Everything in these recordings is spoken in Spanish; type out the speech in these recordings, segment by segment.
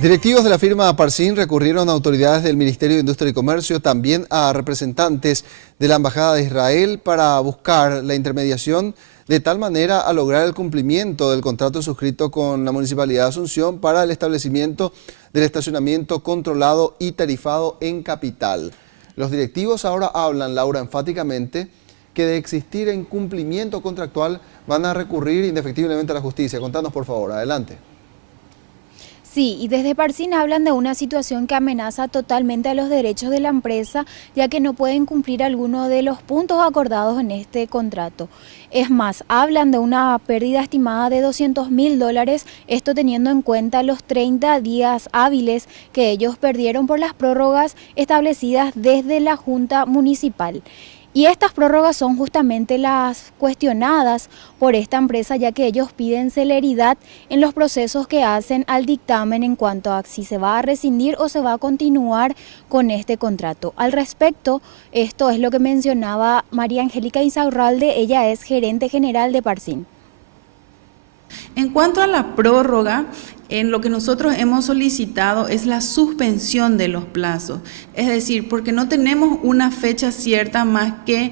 Directivos de la firma Parsin recurrieron a autoridades del Ministerio de Industria y Comercio, también a representantes de la Embajada de Israel para buscar la intermediación de tal manera a lograr el cumplimiento del contrato suscrito con la Municipalidad de Asunción para el establecimiento del estacionamiento controlado y tarifado en Capital. Los directivos ahora hablan, Laura, enfáticamente que de existir incumplimiento contractual van a recurrir indefectiblemente a la justicia. Contanos, por favor, adelante. Sí, y desde Parsin hablan de una situación que amenaza totalmente a los derechos de la empresa, ya que no pueden cumplir alguno de los puntos acordados en este contrato. Es más, hablan de una pérdida estimada de $200.000, esto teniendo en cuenta los 30 días hábiles que ellos perdieron por las prórrogas establecidas desde la Junta Municipal. Y estas prórrogas son justamente las cuestionadas por esta empresa, ya que ellos piden celeridad en los procesos que hacen al dictamen en cuanto a si se va a rescindir o se va a continuar con este contrato. Al respecto, esto es lo que mencionaba María Angélica Insaurralde, ella es gerente general de Parsin. En cuanto a la prórroga, en lo que nosotros hemos solicitado es la suspensión de los plazos, es decir, porque no tenemos una fecha cierta más que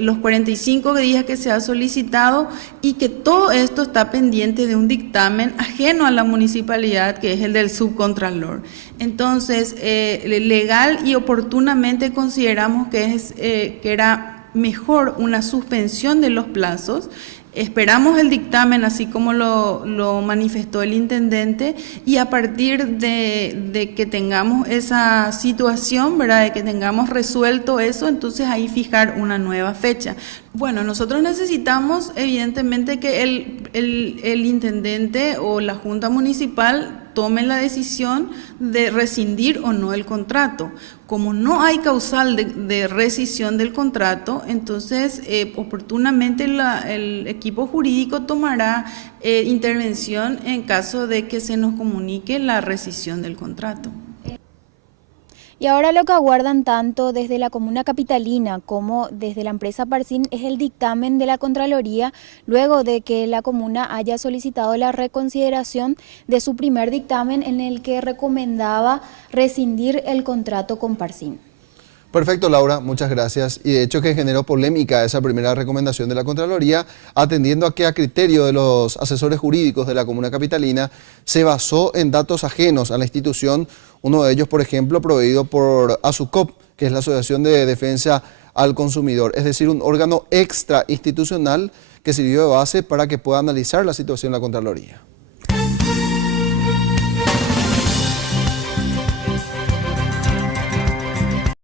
los 45 días que se ha solicitado y que todo esto está pendiente de un dictamen ajeno a la municipalidad, que es el del subcontralor. Entonces, legal y oportunamente consideramos que era mejor una suspensión de los plazos. Esperamos el dictamen así como lo manifestó el intendente, y a partir de que tengamos esa situación, ¿verdad?, de que tengamos resuelto eso, entonces ahí fijar una nueva fecha. Bueno, nosotros necesitamos evidentemente que el intendente o la Junta Municipal tomen la decisión de rescindir o no el contrato. Como no hay causal de rescisión del contrato, entonces oportunamente el equipo jurídico tomará intervención en caso de que se nos comunique la rescisión del contrato. Y ahora lo que aguardan tanto desde la comuna capitalina como desde la empresa Parsin es el dictamen de la Contraloría, luego de que la comuna haya solicitado la reconsideración de su primer dictamen en el que recomendaba rescindir el contrato con Parsin. Perfecto, Laura, muchas gracias. Y de hecho que generó polémica esa primera recomendación de la Contraloría, atendiendo a que a criterio de los asesores jurídicos de la comuna capitalina se basó en datos ajenos a la institución, uno de ellos, por ejemplo, proveído por ASUCOP, que es la Asociación de Defensa al Consumidor, es decir, un órgano extra institucional que sirvió de base para que pueda analizar la situación la Contraloría.